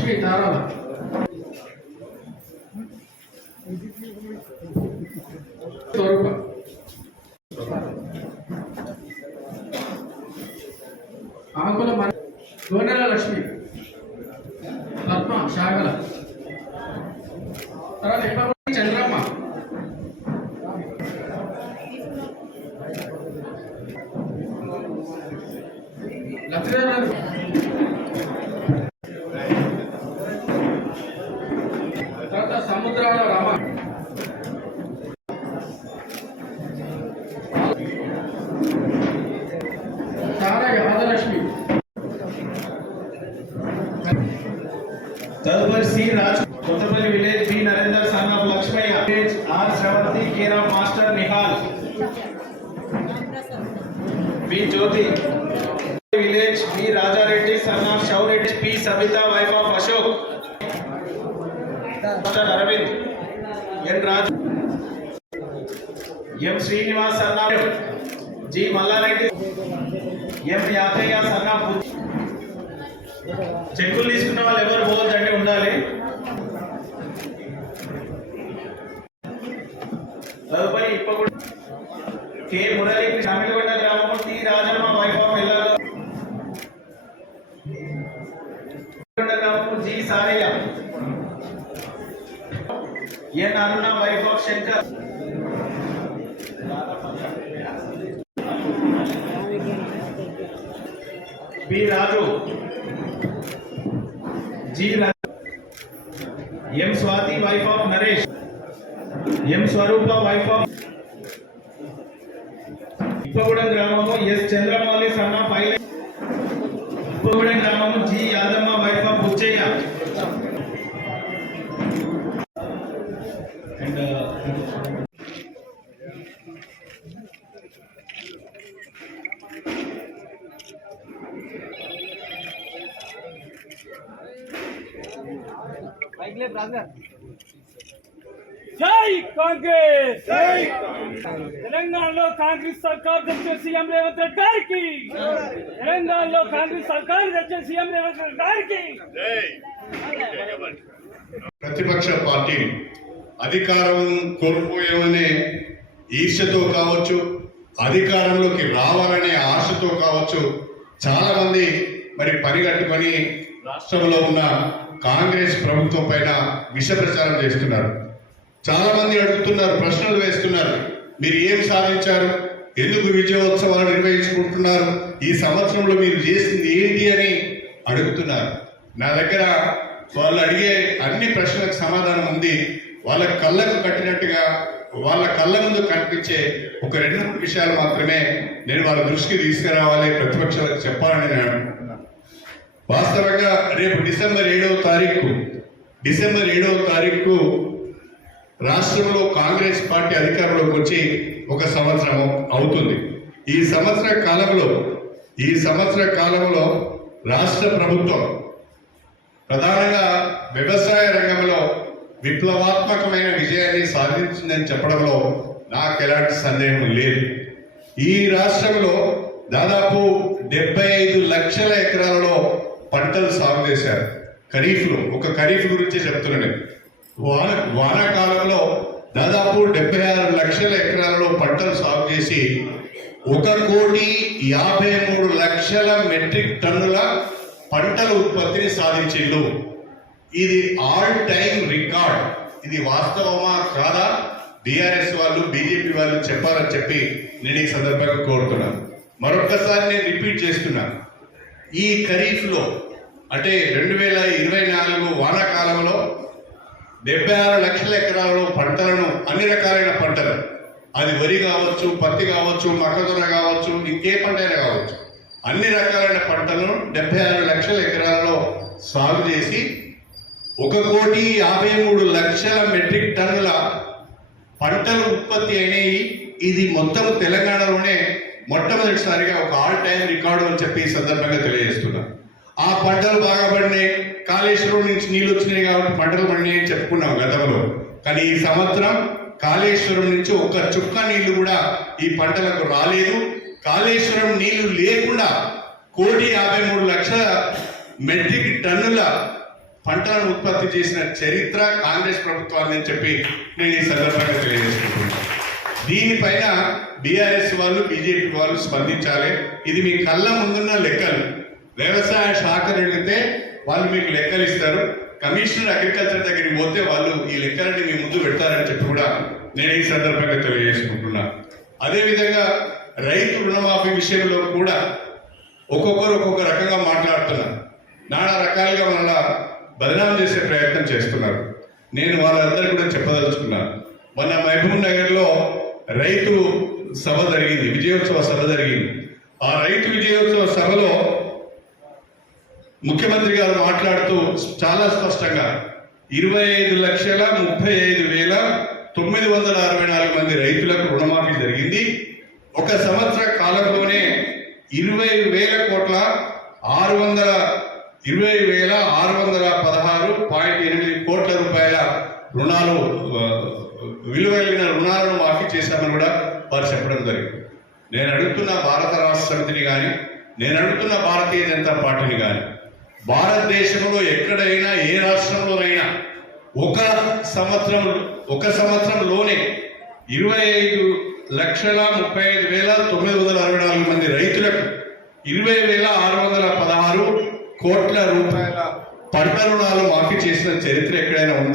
లక్ష్మీ తారాల స్వరూప. ఆకుల మన గోనెల లక్ష్మి. పద్మ శాగల తర్వాత ఇప్పటి Chandramma. Lakshminarayana C Raj Kothapalli village B Narender son of Lakshmaiah village R Sravanthi care of master Nihal. B Jyothi. Village B Rajareddy son of Shoureddy P. Sabitha wife of Ashok. Master Aravind. N Raju. M Srinivas Sanna G. Mallareddy. ఎం యాదయ్య సన్నా చెక్కులు తీసుకున్న వాళ్ళు ఎవరు? K Murali Shamiligonda గ్రామము T Rajamma wife of ఎల్లాలో గ్రామము G Saraiah N Aruna wife of Shankar B Raju G రా- M Swathi wife of Naresh M Swaroopa wife of Ippagudem గ్రామము S Chandramouli సన్న పైల ఇప్పగూడెం గ్రామము G Yadamma wife of Butchaiah and జై కాంగ్రెస్! తెలంగాణలో కాంగ్రెస్ సర్కార్ తెచ్చే సీఎం రేవంత్ రెడ్డి గారికి! తెలంగాణలో కాంగ్రెస్ సర్కార్ తెచ్చే సీఎం రేవంత్ రెడ్డి గారికి! ప్రతిపక్ష పార్టీ అధికారం కోల్పోయామనే ఈర్ష్యతో కావచ్చు అధికారంలోకి రావాలనే ఆశతో కావచ్చు చాలా మంది మరి పరిగట్టుకొని రాష్ట్రంలో ఉన్న కాంగ్రెస్ ప్రభుత్వం పైన విష ప్రచారం చేస్తున్నారు. చాలా మంది అడుగుతున్నారు ప్రశ్నలు వేస్తున్నారు. మీరు ఏం సాధించారు? ఎందుకు విజయోత్సవాలు నిర్వహించుకుంటున్నారు? ఈ సంవత్సరంలో మీరు చేసింది ఏంటి అని అడుగుతున్నారు. నా దగ్గర వాళ్ళు అడిగే అన్ని ప్రశ్నలకు సమాధానం ఉంది. వాళ్ళ కళ్ళకు కట్టినట్టుగా వాళ్ళ కళ్ళ ముందు కనిపించే ఒక రెండు మూడు విషయాలు మాత్రమే నేను వాళ్ళ దృష్టికి తీసుకురావాలి ప్రతిపక్షాలకు చెప్పాలని నేను అనుకుంటున్నాను వాస్తవంగా రేపు డిసెంబర్ ఏడవ తారీఖు డిసెంబర్ ఏడవ తారీఖు రాష్ట్రంలో కాంగ్రెస్ పార్టీ అధికారంలోకి వచ్చి ఒక సంవత్సరం అవుతుంది. ఈ సంవత్సర కాలంలో ఈ సంవత్సర కాలంలో రాష్ట్ర ప్రభుత్వం ప్రధానంగా వ్యవసాయ రంగంలో విప్లవాత్మకమైన విజయాన్ని సాధించిందని చెప్పడంలో నాకు ఎలాంటి సందేహం లేదు. ఈ రాష్ట్రంలో దాదాపు డెబ్బై ఐదు లక్షల ఎకరాలలో పంటలు సాగు చేశారు ఖరీఫ్లో ఒక ఖరీఫ్ గురించి చెప్తున్నాను నేను. వాన వానాకాలంలో దాదాపు డెబ్బై ఆరు లక్షల ఎకరాలలో పంటలు సాగు చేసి ఒక కోటి యాభై మూడు లక్షల మెట్రిక్ టన్నుల పంటల ఉత్పత్తిని సాధించిండు. ఇది ఆల్ టైమ్ రికార్డ్. ఇది వాస్తవమా కాదా? బీఆర్ఎస్ వాళ్ళు బీజేపీ వాళ్ళు చెప్పాలని చెప్పి నేను ఈ సందర్భంగా కోరుతున్నాను. మరొకసారి నేను రిపీట్ చేస్తున్నాను ఈ ఖరీఫ్లో అంటే రెండు వేల ఇరవై నాలుగు వానాకాలంలో డెబ్బై ఆరు లక్షల ఎకరాలలో పంటలను అన్ని రకాలైన పంటలు. అది వరి కావచ్చు పత్తి కావచ్చు మొక్కజొన్న కావచ్చు ఇంకే పంట అయినా కావచ్చు. అన్ని రకాలైన పంటలను డెబ్బై ఆరు లక్షల ఎకరాలలో సాగు చేసి ఒక కోటి యాభై మూడు లక్షల మెట్రిక్ టన్నుల పంటలు ఉత్పత్తి అయినాయి. ఇది మొత్తం తెలంగాణలోనే మొట్టమొదటిసారిగా ఒక ఆల్ టైం రికార్డు అని చెప్పి ఈ సందర్భంగా తెలియజేస్తున్నాను ఆ పంటలు బాగా పడినాయి. కాళేశ్వరం నుంచి నీళ్ళు వచ్చినాయి కాబట్టి పంటలు పడినాయి అని చెప్పుకున్నాం గతంలో. కానీ ఈ సంవత్సరం కాళేశ్వరం నుంచి ఒక్క చుక్క నీళ్ళు కూడా ఈ పంటలకు రాలేదు. కాళేశ్వరం నీళ్ళు లేకుండా కోటి యాభై మూడు లక్షల మెట్రిక్ టన్నుల పంటలను ఉత్పత్తి చేసిన చరిత్ర కాంగ్రెస్ ప్రభుత్వాన్ని అని చెప్పి నేను ఈ సందర్భంగా తెలియజేసుకుంటున్నాను. దీనిపైన బీఆర్ఎస్ వాళ్ళు బీజేపీ వాళ్ళు స్పందించాలి. ఇది మీ కళ్ళ ముందున్న లెక్కలు. వ్యవసాయ శాఖ అడిగితే వాళ్ళు మీకు లెక్కలు ఇస్తారు. కమిషనర్ అగ్రికల్చర్ దగ్గరికి పోతే వాళ్ళు ఈ లెక్కలని మీ ముందు పెడతారని చెప్పి కూడా నేను ఈ సందర్భంగా తెలియజేసుకుంటున్నా. అదేవిధంగా రైతు రుణమాఫీ విషయంలో కూడా ఒక్కొక్కరు ఒక్కొక్క రకంగా మాట్లాడుతున్నారు. నానా రకాలుగా మళ్ళా బదనాం చేసే ప్రయత్నం చేస్తున్నారు. నేను వాళ్ళందరూ కూడా చెప్పదలుచుకున్నాను మొన్న మహబూబ్ నగర్లో రైతు సభ జరిగింది విజయోత్సవ సభ జరిగింది. ఆ రైతు విజయోత్సవ సభలో ముఖ్యమంత్రి గారు మాట్లాడుతూ చాలా స్పష్టంగా ఇరవై ఐదు లక్షల ముప్పై ఐదు వేల తొమ్మిది వందల అరవై నాలుగు మంది రైతులకు రుణమాఫీ జరిగింది. ఒక సంవత్సర కాలంలోనే ఇరవై వేల కోట్ల ఆరు వందల ఇరవై వేల ఆరు వందల పదహారు పాయింట్ ఎనిమిది కోట్ల రూపాయల రుణాలు విలువైన రుణాలను మాఫీ చేశామని కూడా వారు చెప్పడం జరిగింది. నేను అడుగుతున్న భారత రాష్ట్ర సమితిని కానీ నేను అడుగుతున్న భారతీయ జనతా పార్టీని కానీ భారతదేశంలో ఎక్కడైనా ఏ రాష్ట్రంలోనైనా ఒక సంవత్సరం ఒక సంవత్సరంలోనే ఇరవై ఐదు లక్షల ముప్పై ఐదు వేల తొమ్మిది వందల అరవై నాలుగు మంది రైతులకు ఇరవై వేల ఆరు వందల పదహారు కోట్ల రూపాయల పంట రుణాలు మాఫీ చేసిన చరిత్ర ఎక్కడైనా ఉందా?